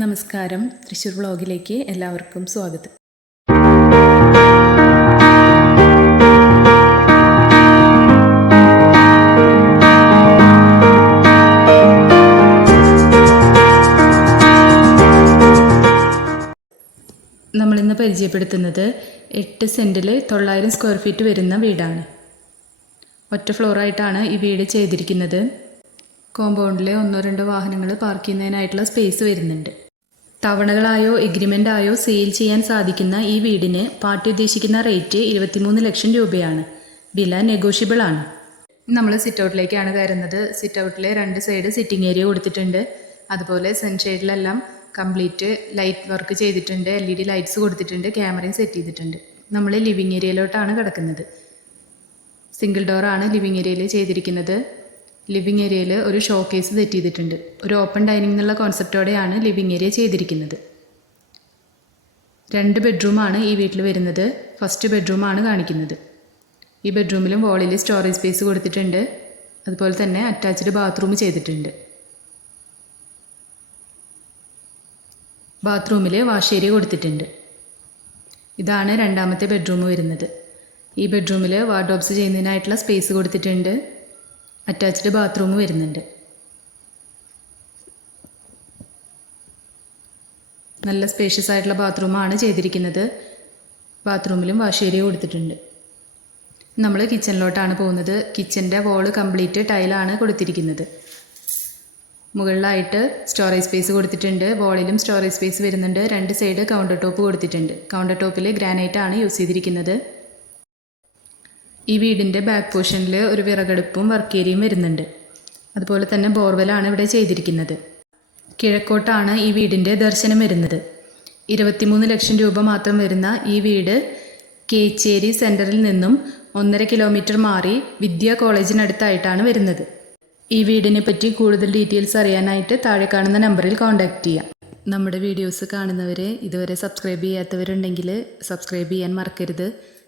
നമസ്കാരം. തൃശ്ശൂർ വ്ളോഗിലേക്ക് എല്ലാവർക്കും സ്വാഗതം. നമ്മളിന്ന് പരിചയപ്പെടുത്തുന്നത് എട്ട് സെന്റിൽ തൊള്ളായിരം സ്ക്വയർ ഫീറ്റ് വരുന്ന വീടാണ്. ഒറ്റ ഫ്ലോറായിട്ടാണ് ഈ വീട് ചെയ്തിരിക്കുന്നത്. കോമ്പൗണ്ടിലെ ഒന്നോ രണ്ടോ വാഹനങ്ങൾ പാർക്ക് ചെയ്യുന്നതിനായിട്ടുള്ള സ്പേസ് വരുന്നുണ്ട്. തവണകളായോ എഗ്രിമെന്റ് ആയോ സെയിൽ ചെയ്യാൻ സാധിക്കുന്ന ഈ വീടിന് പാർട്ടി ഉദ്ദേശിക്കുന്ന റേറ്റ് ഇരുപത്തിമൂന്ന് ലക്ഷം രൂപയാണ്. വില നെഗോഷ്യബിൾ ആണ്. നമ്മൾ സിറ്റ് ഔട്ടിലേക്കാണ് കയറുന്നത്. സിറ്റ് ഔട്ടിലെ രണ്ട് സൈഡ് സിറ്റിംഗ് ഏരിയ കൊടുത്തിട്ടുണ്ട്. അതുപോലെ സൺഷെയ്ഡിലെല്ലാം കംപ്ലീറ്റ് ലൈറ്റ് വർക്ക് ചെയ്തിട്ടുണ്ട്. എൽ ഇ ഡി ലൈറ്റ്സ് കൊടുത്തിട്ടുണ്ട്. ക്യാമറയും സെറ്റ് ചെയ്തിട്ടുണ്ട്. നമ്മൾ ലിവിങ് ഏരിയയിലോട്ടാണ് കിടക്കുന്നത്. സിംഗിൾ ഡോറാണ് ലിവിങ് ഏരിയയിൽ ചെയ്തിരിക്കുന്നത്. ലിവിങ് ഏരിയയിൽ ഒരു ഷോ കേസ് സെറ്റ് ചെയ്തിട്ടുണ്ട്. ഒരു ഓപ്പൺ ഡൈനിങ് എന്നുള്ള കോൺസെപ്റ്റോടെയാണ് ലിവിങ് ഏരിയ ചെയ്തിരിക്കുന്നത്. രണ്ട് ബെഡ്റൂമാണ് ഈ വീട്ടിൽ വരുന്നത്. ഫസ്റ്റ് ബെഡ്റൂമാണ് കാണിക്കുന്നത്. ഈ ബെഡ്റൂമിലും വോളിൽ സ്റ്റോറേജ് സ്പേസ് കൊടുത്തിട്ടുണ്ട്. അതുപോലെ തന്നെ അറ്റാച്ച്ഡ് ബാത്റൂം ചെയ്തിട്ടുണ്ട്. ബാത്റൂമിൽ വാഷ് ഏരിയ കൊടുത്തിട്ടുണ്ട്. ഇതാണ് രണ്ടാമത്തെ ബെഡ്റൂം വരുന്നത്. ഈ ബെഡ്റൂമിൽ വാർഡ്രോബ്സ് ചെയ്യുന്നതിനായിട്ടുള്ള സ്പേസ് കൊടുത്തിട്ടുണ്ട്. അറ്റാച്ച്ഡ് ബാത്റൂം വരുന്നുണ്ട്. നല്ല സ്പേഷ്യസ് ആയിട്ടുള്ള ബാത്റൂമാണ് ചെയ്തിരിക്കുന്നത്. ബാത്റൂമിലും വാഷ് ഏരിയ കൊടുത്തിട്ടുണ്ട്. നമ്മൾ കിച്ചണിലോട്ടാണ് പോകുന്നത്. കിച്ചന്റെ വോൾ കംപ്ലീറ്റ് ടൈലാണ് കൊടുത്തിരിക്കുന്നത്. മുകളിലായിട്ട് സ്റ്റോറേജ് സ്പേസ് കൊടുത്തിട്ടുണ്ട്. വോളിലും സ്റ്റോറേജ് സ്പേസ് വരുന്നുണ്ട്. രണ്ട് സൈഡ് കൗണ്ടർ ടോപ്പ് കൊടുത്തിട്ടുണ്ട്. കൗണ്ടർ ടോപ്പിൽ ഗ്രാനൈറ്റാണ് യൂസ് ചെയ്തിരിക്കുന്നത്. ഈ വീടിന്റെ ബാക്ക് പോർഷനിൽ ഒരു വിറകടുപ്പും വർക്കേരിയും വരുന്നുണ്ട്. അതുപോലെ തന്നെ ബോർവെലാണ് ഇവിടെ ചെയ്തിരിക്കുന്നത്. കിഴക്കോട്ടാണ് ഈ വീടിന്റെ ദർശനം വരുന്നത്. ഇരുപത്തിമൂന്ന് ലക്ഷം രൂപ മാത്രം വരുന്ന ഈ വീട് കേച്ചേരി സെന്ററിൽ നിന്നും ഒന്നര കിലോമീറ്റർ മാറി വിദ്യ കോളേജിനടുത്തായിട്ടാണ് വരുന്നത്. ഈ വീടിനെ പറ്റി കൂടുതൽ ഡീറ്റെയിൽസ് അറിയാനായിട്ട് താഴെ കാണുന്ന നമ്പറിൽ കോൺടാക്റ്റ് ചെയ്യാം. നമ്മുടെ വീഡിയോസ് കാണുന്നവരെ ഇതുവരെ സബ്സ്ക്രൈബ് ചെയ്യാത്തവരുണ്ടെങ്കിൽ സബ്സ്ക്രൈബ് ചെയ്യാൻ മറക്കരുത്.